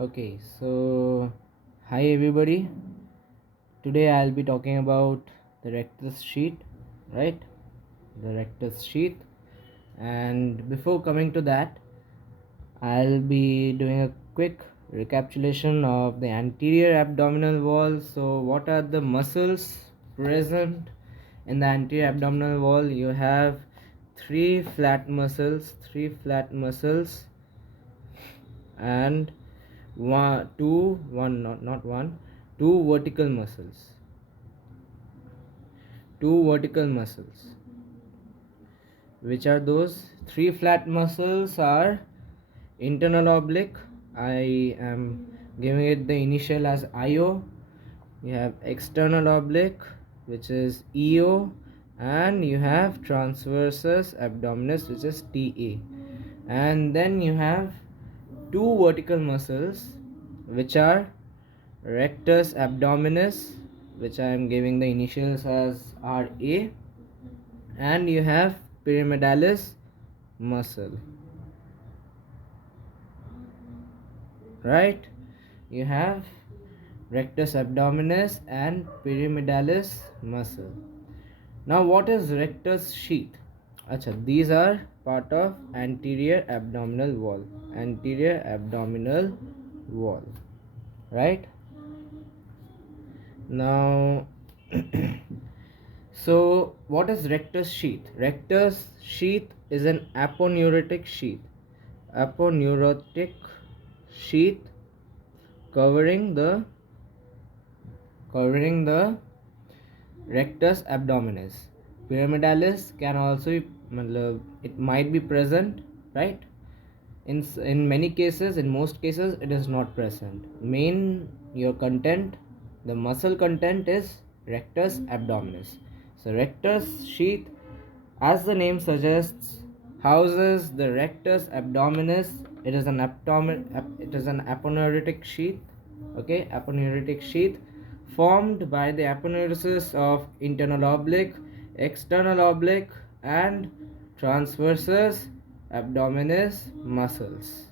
Okay, so hi everybody. Today I'll be talking about the rectus sheath, right? The rectus sheath. And before coming to that, I'll be doing a quick recapitulation of the anterior abdominal wall. So, what are the muscles present in the anterior abdominal wall? You have three flat muscles, and two vertical muscles, which are those three flat muscles are internal oblique. I am giving it the initial as IO. You have external oblique, which is EO, and you have transversus abdominis, which is TA. And then you have two vertical muscles, which are rectus abdominis, which I am giving the initials as RA, and you have pyramidalis muscle, right? You have rectus abdominis and pyramidalis muscle. Now, what is rectus sheath? Acha, these are part of anterior abdominal wall. Anterior abdominal wall, right? Now, so what is rectus sheath? Rectus sheath is an aponeurotic sheath. Aponeurotic sheath covering the rectus abdominis. Pyramidalis can also be, it might be present, right? In many cases, in most cases, it is not present. Your content, the muscle content is rectus abdominis. So rectus sheath, as the name suggests, houses the rectus abdominis. It is an aponeurotic sheath. Okay, aponeurotic sheath formed by the aponeurosis of internal oblique, external oblique, and transversus abdominis muscles,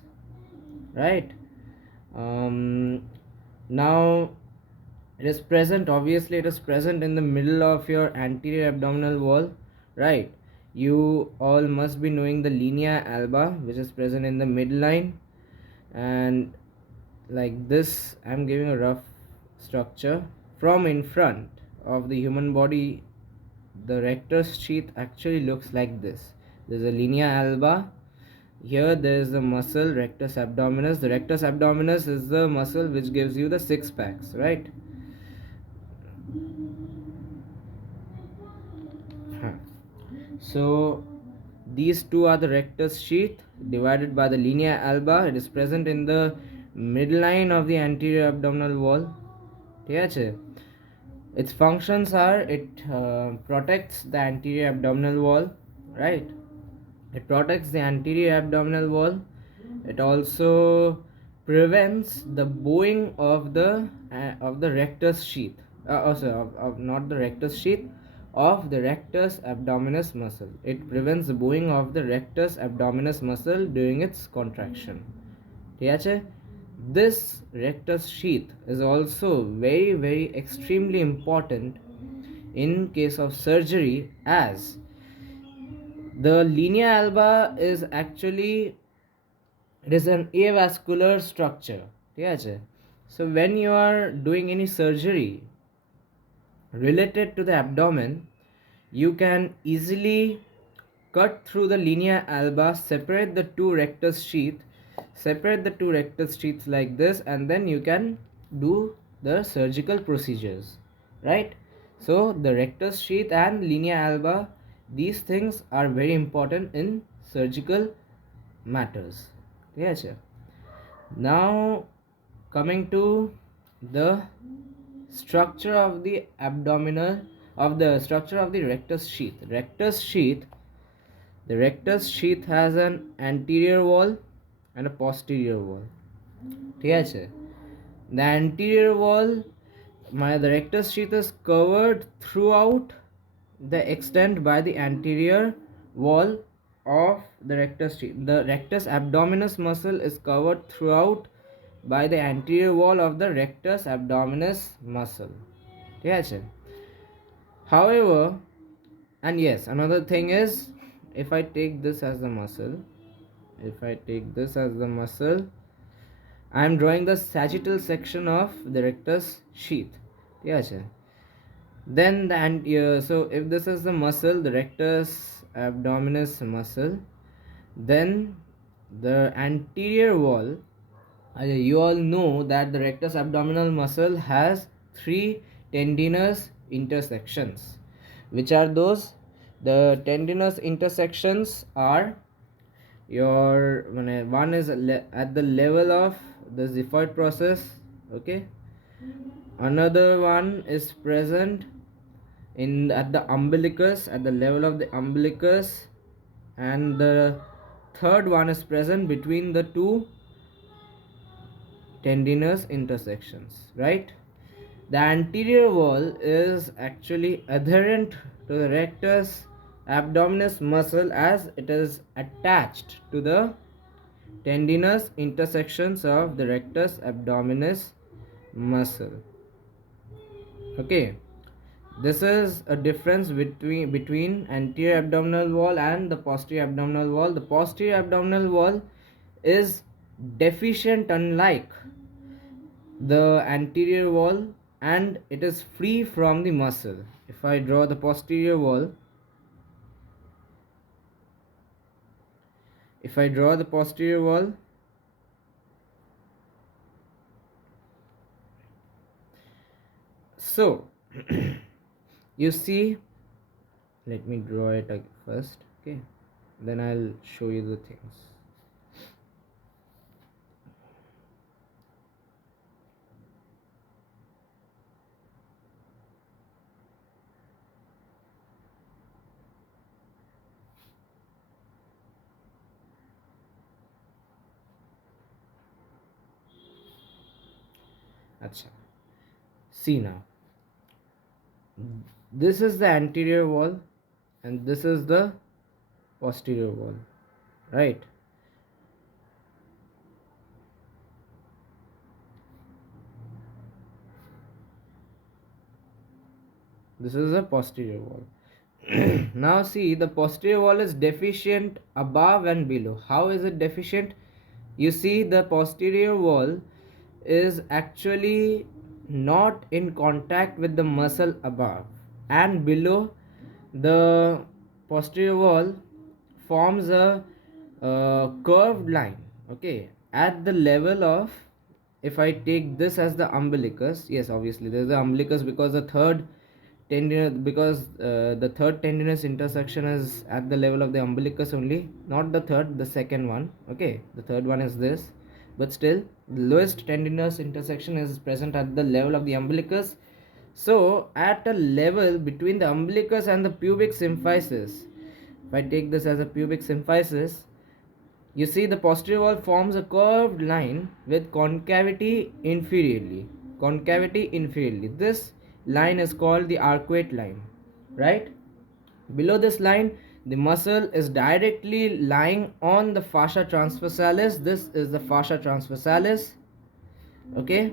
right? um, Now, it is present in the middle of your anterior abdominal wall, right? You all must be knowing the linea alba, which is present in the midline. And like this, I'm giving a rough structure. From in front of the human body, the rectus sheath actually looks like this. There's a linea alba. Here there is the muscle rectus abdominis. The rectus abdominis is the muscle which gives you the six packs, right? So these two are the rectus sheath divided by the linea alba. It is present in the midline of the anterior abdominal wall. Its functions are it protects the anterior abdominal wall, right? It protects the anterior abdominal wall. It also prevents the bowing of the rectus sheath. Not the rectus sheath, of the rectus abdominis muscle. It prevents the bowing of the rectus abdominis muscle during its contraction. This rectus sheath is also very, very extremely important in case of surgery, as the linea alba is actually, it is an avascular structure. So when you are doing any surgery related to the abdomen, you can easily cut through the linea alba, separate the two rectus sheaths like this, and then you can do the surgical procedures, right? So the rectus sheath and linea alba, these things are very important in surgical matters. Now, coming to the structure of the abdominal of the structure of the rectus sheath. The rectus sheath has an anterior wall and a posterior wall. The anterior wall, the rectus sheath is covered throughout the extent by the anterior wall of the rectus sheath. The rectus abdominis muscle is covered throughout by the anterior wall of the rectus abdominis muscle. ঠিক আছে? However, and yes, another thing is, if I take this as the muscle, I am drawing the sagittal section of the rectus sheath. ঠিক আছে? Then so if this is the muscle, the rectus abdominis muscle, then the anterior wall, you all know that the rectus abdominal muscle has three tendinous intersections. Which are those? The tendinous intersections are your one is at the level of the xiphoid process, okay. Another one is present at the umbilicus, at the level of the umbilicus, and the third one is present between the two tendinous intersections, right? The anterior wall is actually adherent to the rectus abdominis muscle as it is attached to the tendinous intersections of the rectus abdominis muscle. Okay, this is a difference between anterior abdominal wall and the posterior abdominal wall. The posterior abdominal wall is deficient, unlike the anterior wall, and it is free from the muscle. If I draw the posterior wall, so you see, let me draw it first, okay, then I'll show you the things. Acha. See now, this is the anterior wall and this is the posterior wall, right? This is the posterior wall. Now see, the posterior wall is deficient above and below. How is it deficient? You see, the posterior wall is actually not in contact with the muscle above and below. The posterior wall forms a curved line, okay, at the level of, if I take this as the umbilicus, yes, obviously there is the umbilicus because the third tendinous intersection is at the level of the umbilicus only, not the third, the second one, okay. The third one is this, but still the lowest tendinous intersection is present at the level of the umbilicus. So at a level between the umbilicus and the pubic symphysis, if I take this as a pubic symphysis, you see the posterior wall forms a curved line with concavity inferiorly. This line is called the arcuate line, right? Below this line, the muscle is directly lying on the fascia transversalis. This is the fascia transversalis, okay?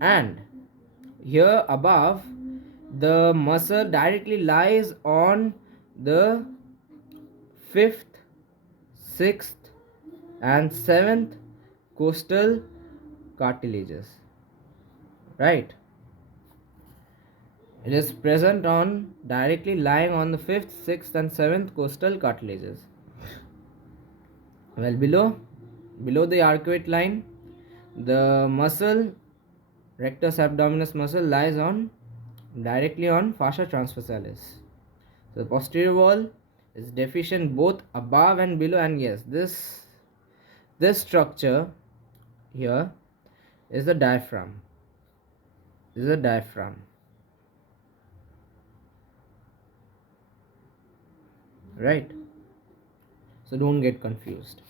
And here above, the muscle directly lies on the 5th, 6th and 7th costal cartilages, right? It is present on, directly lying on the 5th, 6th and 7th costal cartilages. Well, below the arcuate line, the muscle, rectus abdominis muscle, lies on directly on fascia transversalis. So the posterior wall is deficient both above and below, and yes, this structure here is the diaphragm. Right? So don't get confused.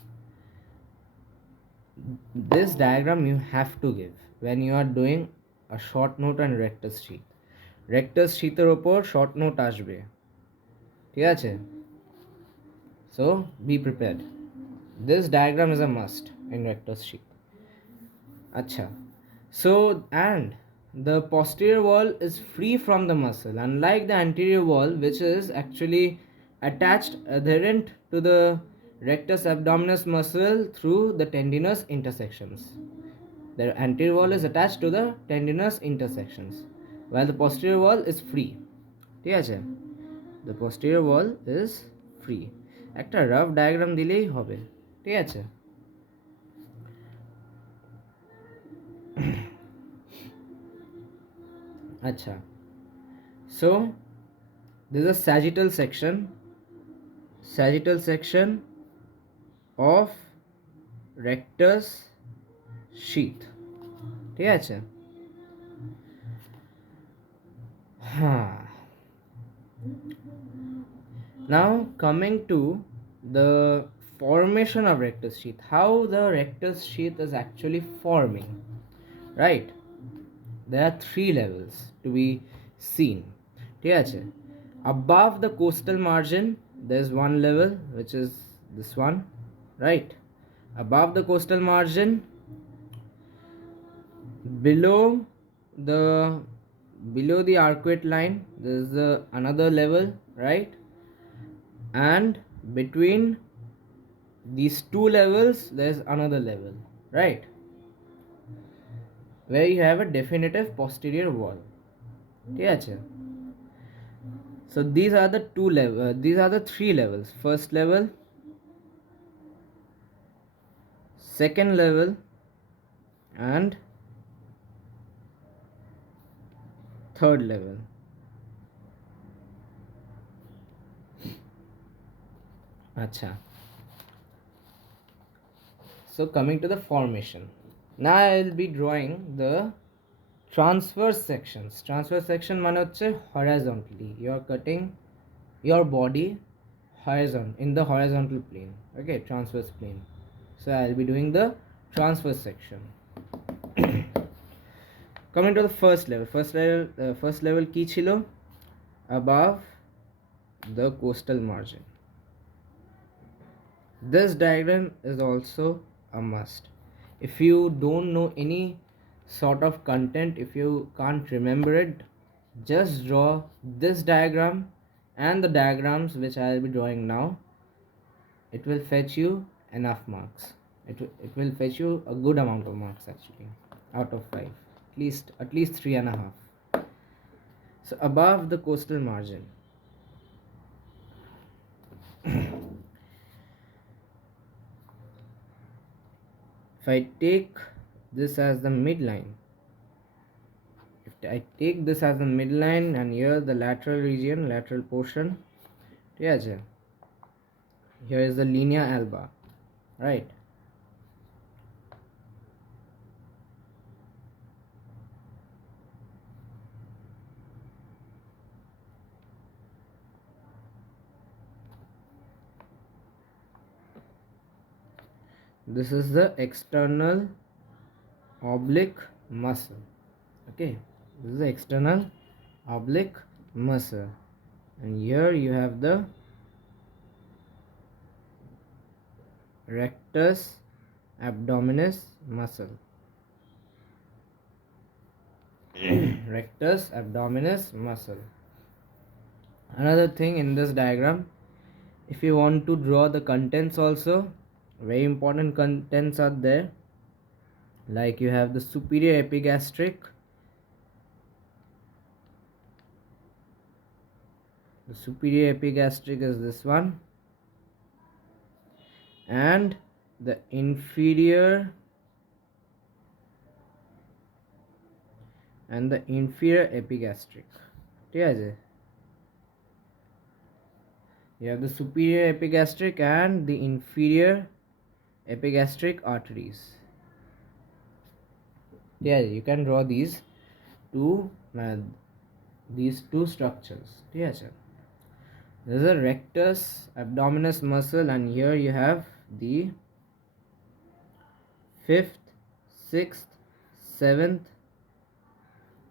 This diagram you have to give when you are doing a short note and rectus sheath. Rectus sheathের উপর short note আসবে, ঠিক আছে? So be prepared. This diagram is a must in rectus sheath. acha. So, and the posterior wall is free from the muscle, unlike the anterior wall, which is actually attached, adherent to the rectus abdominis muscle through the tendinous intersections. The anterior wall is attached to the tendinous intersections, while the posterior wall is free. ঠিক আছে, the posterior wall is free. একটা rough diagram দিলেই হবে, ঠিক আছে। আচ্ছা, so this is a sagittal section of rectus sheath, ঠিক আছে। Now coming to the formation of rectus sheath, how the rectus sheath is actually forming, right? There are three levels to be seen, ঠিক আছে। Above the costal margin there's one level, which is this one, right? Above the costal margin, below the arcuate line there's another level, right? And between these two levels there's another level, right, where you have a definitive posterior wall, ঠিক আছে। So these are the these are the three levels: first level, second level, and third level. Acha. So coming to the formation, now I will be drawing the transverse sections. Transverse section মানে হচ্ছে horizontally you are cutting your body in the horizontal plane, okay, transverse plane. So I will be doing the transverse section. Coming to the first level কি ছিল? Above the coastal margin. This diagram is also a must. If you don't know any sort of content, if you can't remember it, just draw this diagram and the diagrams which I will be drawing now. It will fetch you enough marks. It will fetch you a good amount of marks actually, out of 5, at least 3.5. So above the coastal margin, if I take this as the midline, and here the lateral region, lateral portion, here is the linea alba, right? This is the external oblique muscle, okay, this is the external oblique muscle, and here you have the rectus abdominis muscle. Rectus abdominis muscle. Another thing in this diagram, if you want to draw the contents also, very important contents are there, like you have the superior epigastric, is this one, and the inferior epigastric, ঠিক আছে। You have the superior epigastric and the inferior epigastric arteries. Yeah, you can draw these two structures. Yes, sir. This is a rectus abdominis muscle, and here you have the 5th, 6th, 7th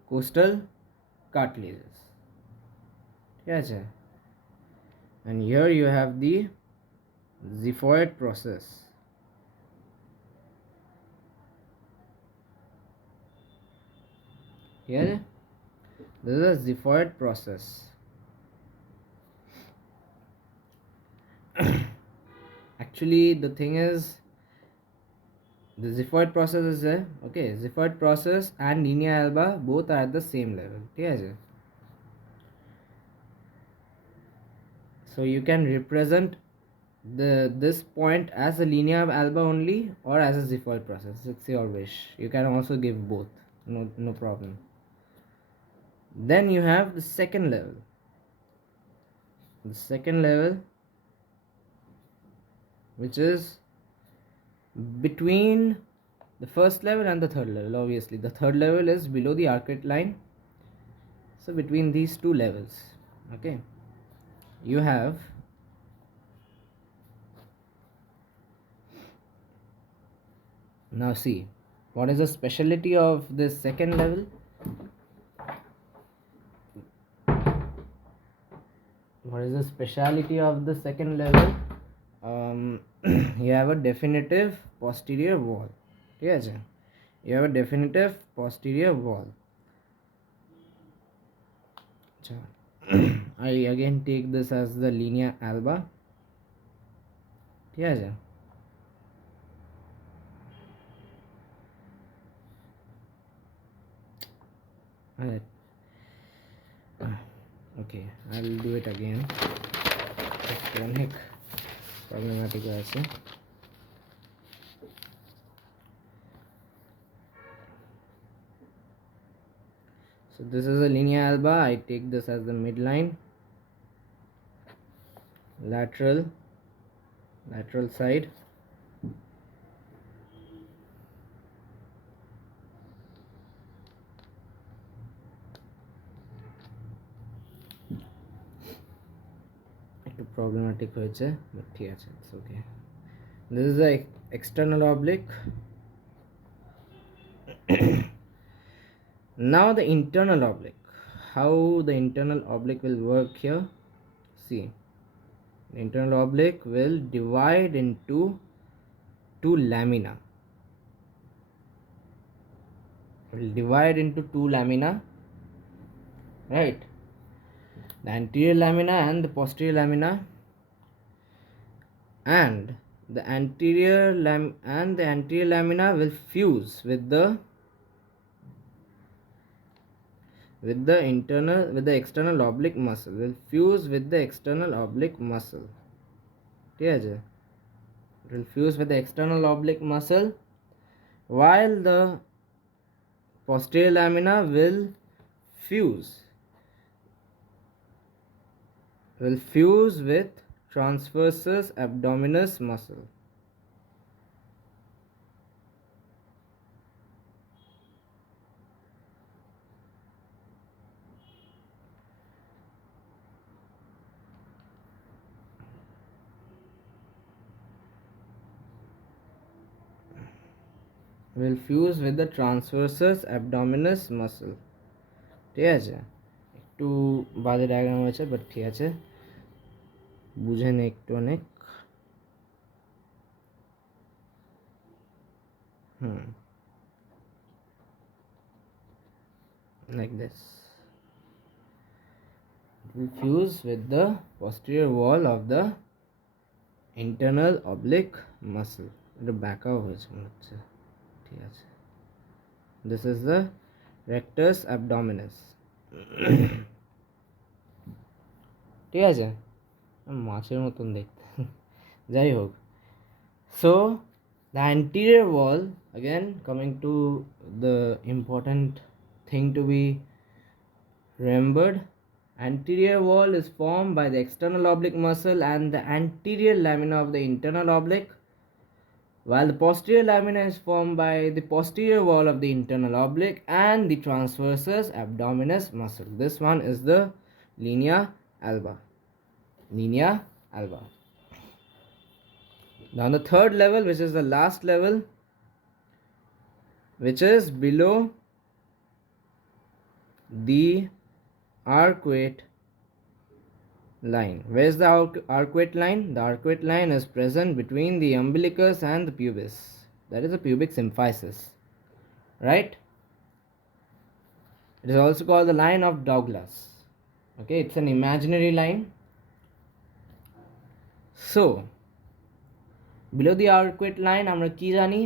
coastal cartilages. Yes, sir. And here you have the xiphoid process. Here, this is a xiphoid process. Actually, the thing is, the xiphoid process is a xiphoid process and linea alba both are at the same level. Okay, so you can represent this point as a linea alba only or as a xiphoid process. It's your wish. You can also give both. No problem. Then you have the second level. The second level, which is between the first level and the third level. Obviously, the third level is below the arcuate line. So between these two levels, okay, you have now see what is the specialty of this second level. What is the speciality of the second level? You have a definitive posterior wall. Yes, you have a definitive posterior wall. I again take this as the linea alba. Yes. Alright. Okay, I'll do it again. Chronic problematic also. So this is a linea alba. I take this as the midline, lateral side. একটু problematic হয়েছে, but ঠিক আছে, it's okay. This is the external oblique. Now the internal oblique. How the internal oblique will work here? See, the internal oblique will divide into two lamina. Right? The anterior lamina and the posterior lamina, and the anterior lamina will fuse with the external oblique muscle. It will fuse with the external oblique muscle, while the posterior lamina will fuse with transversus abdominis muscle. Will fuse with the transversus abdominis muscle. ঠিক আছে, একটু বাজে diagram হয়েছে, but ঠিক আছে, বুঝেন একটু অনেক। Like this. It will fuse with the posterior wall of the internal oblique muscle. এটা ব্যাকা হয়েছে মনে হচ্ছে, ঠিক আছে। This is the rectus abdominis. ঠিক আছে, মাছের মতন দেখতে, যাই হোক। So the anterior wall, again coming to the important thing to be remembered, anterior wall is formed by the external oblique muscle and the anterior lamina of the internal oblique, while the posterior lamina is formed by the posterior wall of the internal oblique and the transversus abdominis muscle. This one is the linea alba. Now the third level, which is the last level, which is below the arcuate line. Where is the arcuate line? The arcuate line is present between the umbilicus and the pubis. That is the pubic symphysis, right? It is also called the line of Douglas. Okay, it's an imaginary line. So below the arcuate line আমরা কি জানি,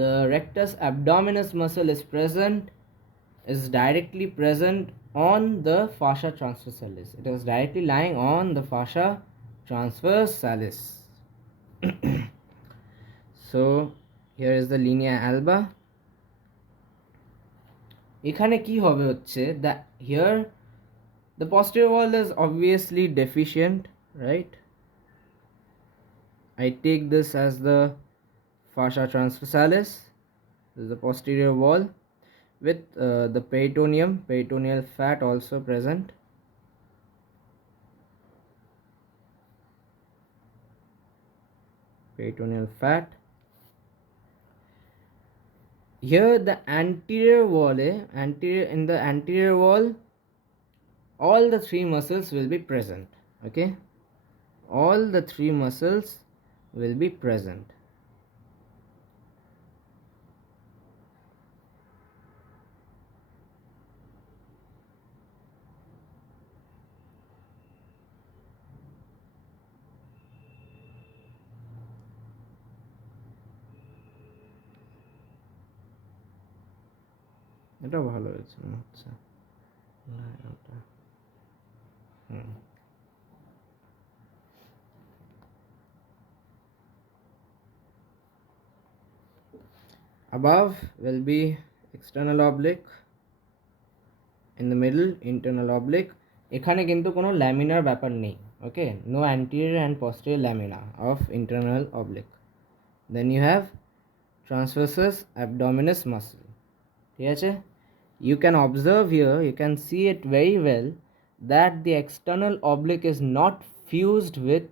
the rectus abdominis muscle is directly present on the fascia transversalis. It is directly lying on the fascia transversalis. So here is the linea alba. এখানে কি হবে হচ্ছে, that here the posterior wall is obviously deficient, right? I take this as the fascia transversalis. This is the posterior wall with the peritoneal fat also present. Peritoneal fat. Here the anterior wall, in the anterior wall, all the three muscles will be present. Okay, all the three muscles will be present. এটা ভালো হয়েছে না, আচ্ছা না এটা above will be external oblique, in the middle internal oblique. এখানে কিন্তু কোনো ল্যামিনার ব্যাপার নেই, ওকে, no anterior and posterior lamina of internal oblique. Then you have transversus abdominis muscle. ঠিক আছে, you can observe here, you can see it very well that the external oblique is not fused with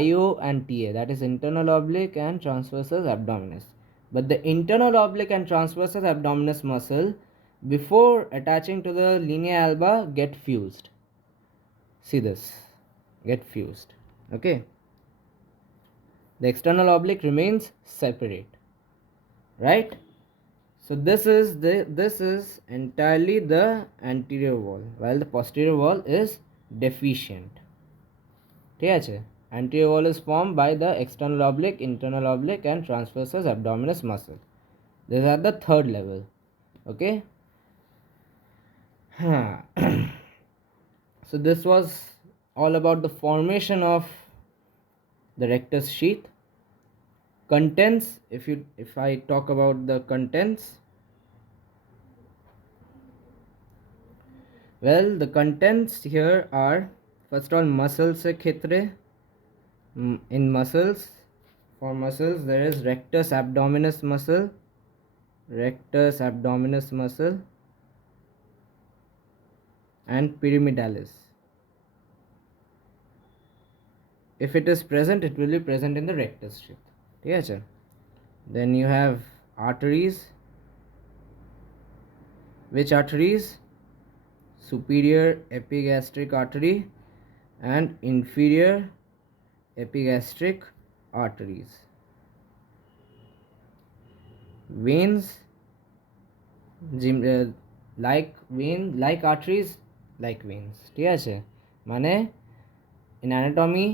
IO and TA, that is internal oblique and transversus abdominis. But the internal oblique and transversus abdominis muscle, before attaching to the linea alba, get fused. See this, get fused. Okay, the external oblique remains separate, right? So this is entirely the anterior wall, while the posterior wall is deficient. ঠিক আছে, anterior wall is formed by the external oblique, internal oblique and transversus abdominis muscle. This is at the third level. Okay. So this was all about the formation of the rectus sheath. Contents, if I talk about the contents, well, the contents here are, first all, muscles se khitre. In muscles, for muscles there is rectus abdominis muscle, and pyramidalis. If it is present, it will be present in the rectus sheath. ঠিক আছে, then you have arteries. Which arteries? Superior epigastric artery and inferior epigastric arteries. Veins, like arteries, like veins. ঠিক আছে, মানে in anatomy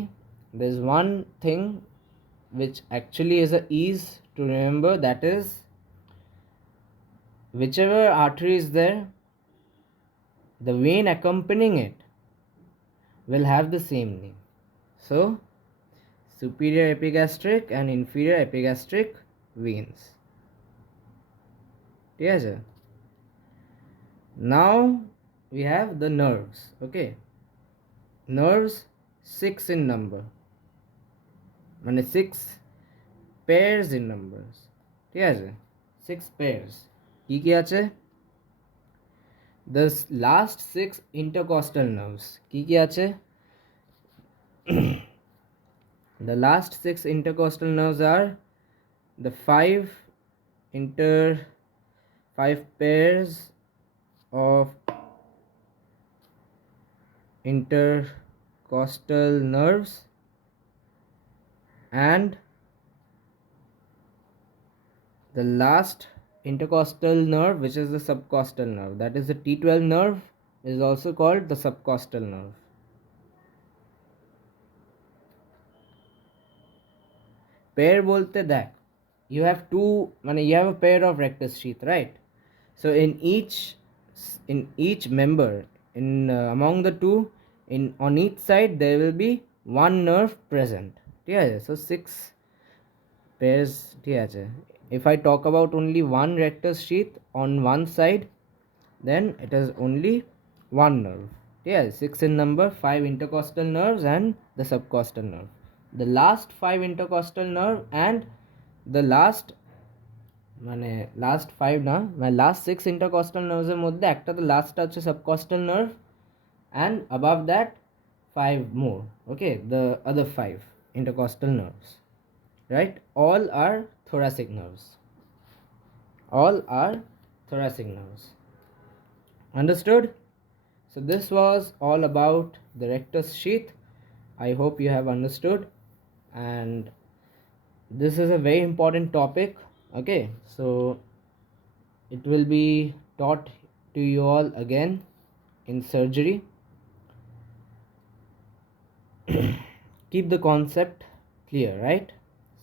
there is one thing which actually is a ease to remember, that is, whichever artery is there, the vein accompanying it will have the same name. So superior epigastric and inferior epigastric veins. ঠিক আছে, now we have the nerves. Okay, nerves 6 in number, মানে 6 pairs in numbers. ঠিক আছে, 6 pairs. কি কি আছে? The last 6 intercostal nerves. কি কি আছে? The last 6 intercostal nerves are the 5 pairs of intercostal nerves and the last intercostal nerve, which is the subcostal nerve. That is the T12 nerve, is also called the subcostal nerve. Pair bolte देख, you have two, you have a pair of rectus sheath, right? So in each member, in among the two, in on each side there will be one nerve present. Yeah, so 6 pairs. Yeah, if I talk about only one rectus sheath on one side, then it is only one nerve. Yeah, 6 in number, 5 intercostal nerves and the subcostal nerve. The last 5 intercostal nerve and the last last 5 না, last 6 intercostal nerves এর মধ্যে একটা তো লাস্টটা হচ্ছে subcostal nerve, and above that 5 more. Okay, the other 5 intercostal nerves, right? All are thoracic nerves. All are thoracic nerves. Understood? So this was all about the rectus sheath. I hope you have understood, and this is a very important topic. Okay, so it will be taught to you all again in surgery. Keep the concept clear, right?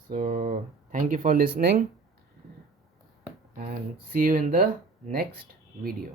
So thank you for listening, and see you in the next video.